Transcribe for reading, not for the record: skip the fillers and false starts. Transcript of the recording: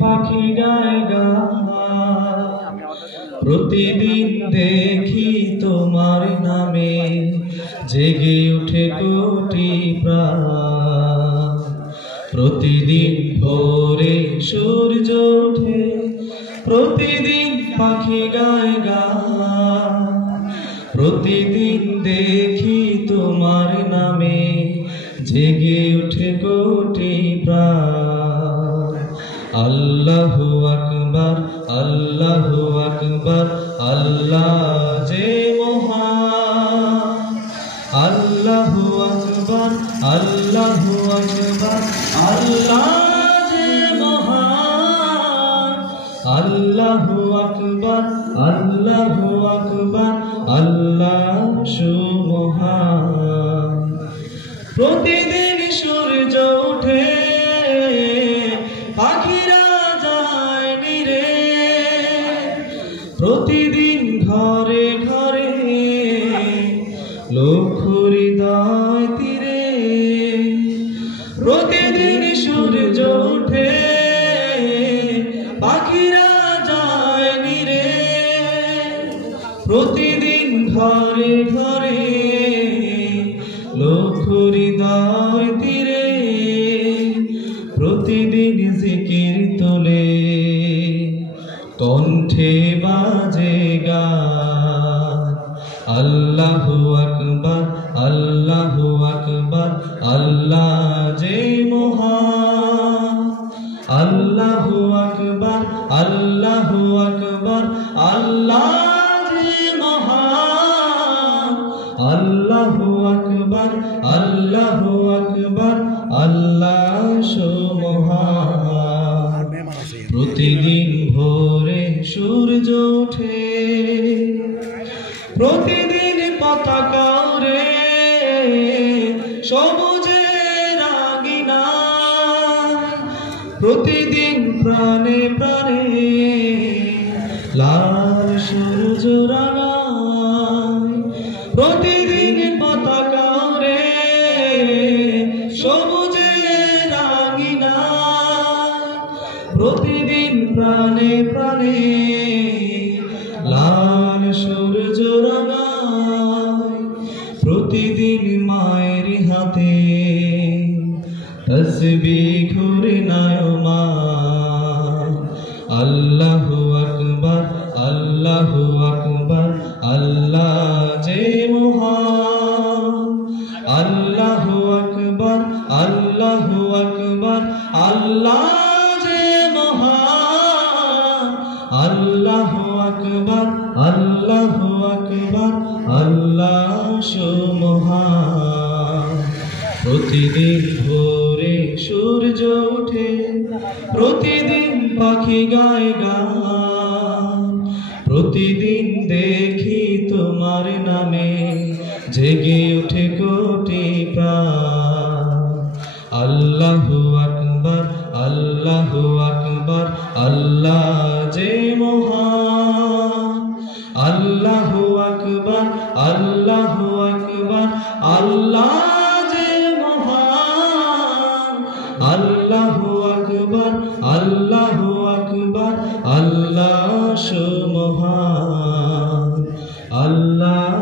পাখি গায় গান, প্রতিদিন দেখি তোমার নামে জেগে উঠে কোটি প্রাণ। প্রতিদিন ভোরে সূর্য ওঠে, প্রতিদিন পাখি গায় গান, প্রতিদিন দেখি তোমার নামে জেগে উঠে কোটি প্রাণ। আল্লাহু আকবার, আল্লাহু আকবার, আল্লাহ যে মহান। আল্লাহু আকবার, আল্লাহু আকবার, আল্লাহ যে মহান। আল্লাহু আকবার, আল্লাহু আকবার, আল্লাহ সুমহান। প্রতিদিন সূর্য ওঠে, পাখিরা যায় নিরে, প্রতিদিন ঘরে ঘরে লক্ষ হৃদয় তীরে। প্রতিদিন সূর্য ওঠে, পাখিরা যায় নিরে, প্রতিদিন ঘরে ঘরে লক্ষ হৃদয় তীরে। প্রতিদিন জিকির তোলে, কণ্ঠে বাজে গান। আল্লাহু আকবার, আল্লাহু আকবার, আল্লাহ যে মহান। আল্লাহু আকবার, আল্লাহু আকবার, আল্লাহ যে মহান। আল্লাহু আকবার, আল্লাহু আকবার, আল্লাহ সুমহান। প্রতিদিন ভোরে সূর্য ওঠে, প্রতিদিন পতাকা ওড়ে, সবুজে রাঙিনা, প্রতিদিন প্রাণে প্রাণে লাল সূর্য রাঙায়। প্রতিদিন পতাকা ওড়ে, সবুজে রাঙিনা, প্রতিদিন প্রাণে প্রাণে লাল সূর্য রাঙায়। প্রতিদিন মায়ের হাতে তসবিহ ঘুরে নায়মান। আল্লাহু আকবার, আল্লাহু আকবার, আল্লাহ যে মহান। আল্লাহু আকবার, আল্লাহু আকবার, আল্লাহ যে মহান। আল্লাহু আকবার, আল্লাহু আকবার, আল্লাহ সুমহান। প্রতিদিন ভোরে সূর্য ওঠে, প্রতিদিন পাখি গায় গান, প্রতিদিন দেখি তোমার নামে জেগে উঠে কোটি প্রাণ। আল্লাহু আকবার, আল্লাহু আকবার, আল্লাহ যে মহান। আল্লাহু আকবার, আল্লাহু আকবার, আল্লাহ যে মহান। আল্লাহু আকবার, আল্লাহু আকবার, আল্লাহ সুমহান, আল্লাহ